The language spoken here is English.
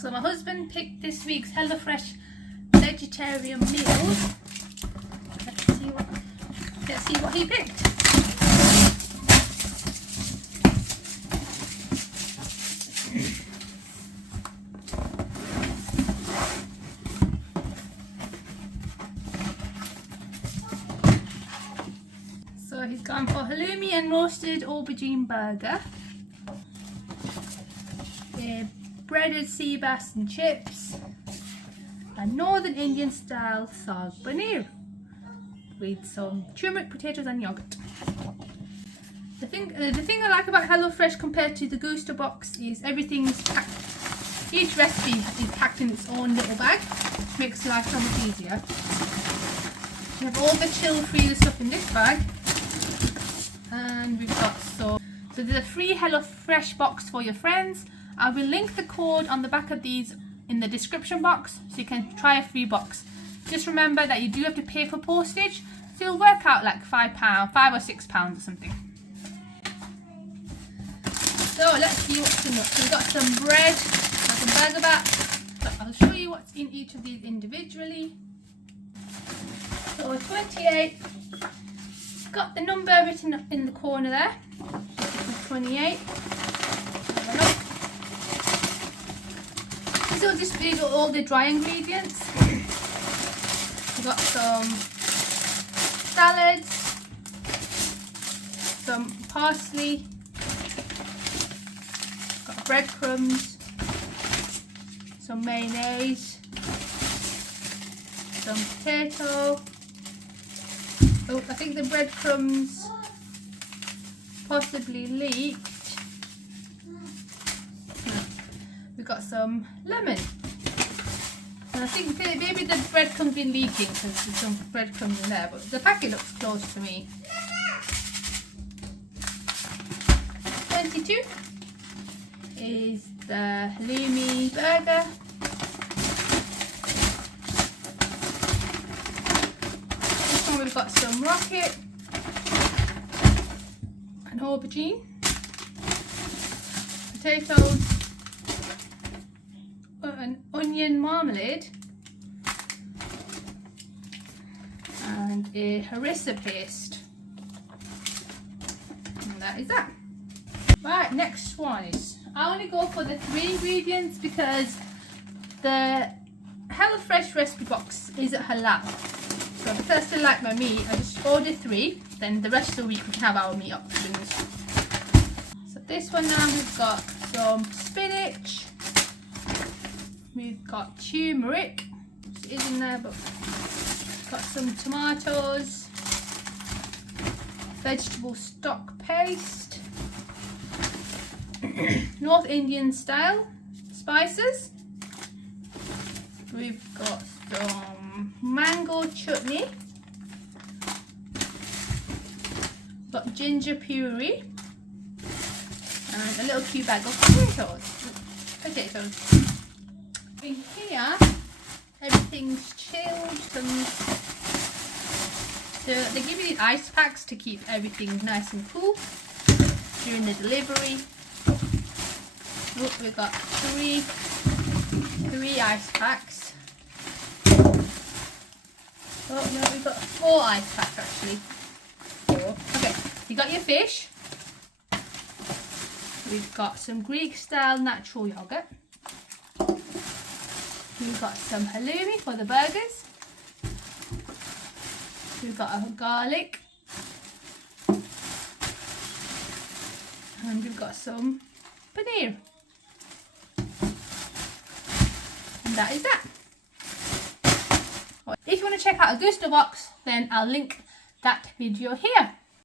So my husband picked this week's HelloFresh vegetarian meal. Let's see what he picked. So he's gone for halloumi and roasted aubergine burger, breaded sea bass and chips, a Northern Indian style saag paneer with some turmeric potatoes and yogurt. The thing I like about HelloFresh compared to the Gusto box is everything's packed. Each recipe is packed in its own little bag, makes life so much easier. We have all the chill freezer stuff in this bag, and we've got so there's a free HelloFresh box for your friends. I will link the code on the back of these in the description box so you can try a free box. Just remember that you do have to pay for postage, so it'll work out like £5 or £6 or something. So let's see what's in it. So we've got some bread, some burger back. So I'll show you what's in each of these individually. So 28, got the number written up in the corner there. 28. These will just be all the dry ingredients. We've got some salads, some parsley, got breadcrumbs, some mayonnaise, some potato. Oh, I think the breadcrumbs possibly leaked. We've got some lemon. And I think maybe the breadcrumbs been leaking because there's some breadcrumbs in there, but the packet looks close to me. 22 is the halloumi burger. This one we've got some rocket and aubergine, potatoes, an onion marmalade, and a harissa paste. And that is that. Right, next one is, I only go for the 3 ingredients because the HelloFresh recipe box isn't halal. So because I still like my meat, I just order 3, then the rest of the week we can have our meat options. So this one now, we've got some spinach, we've got turmeric, which is in there, but got some tomatoes, vegetable stock paste, North Indian style spices, we've got some mango chutney, got ginger puree, and a little cube bag of potatoes. In here, everything's chilled. So they give you these ice packs to keep everything nice and cool during the delivery. Look, we've got three ice packs. Oh no, we've got 4 ice packs actually. 4. Okay, you got your fish. We've got some Greek style natural yogurt. We've got some halloumi for the burgers. We've got a garlic. And we've got some paneer. And that is that. If you want to check out a Gusto box, then I'll link that video here.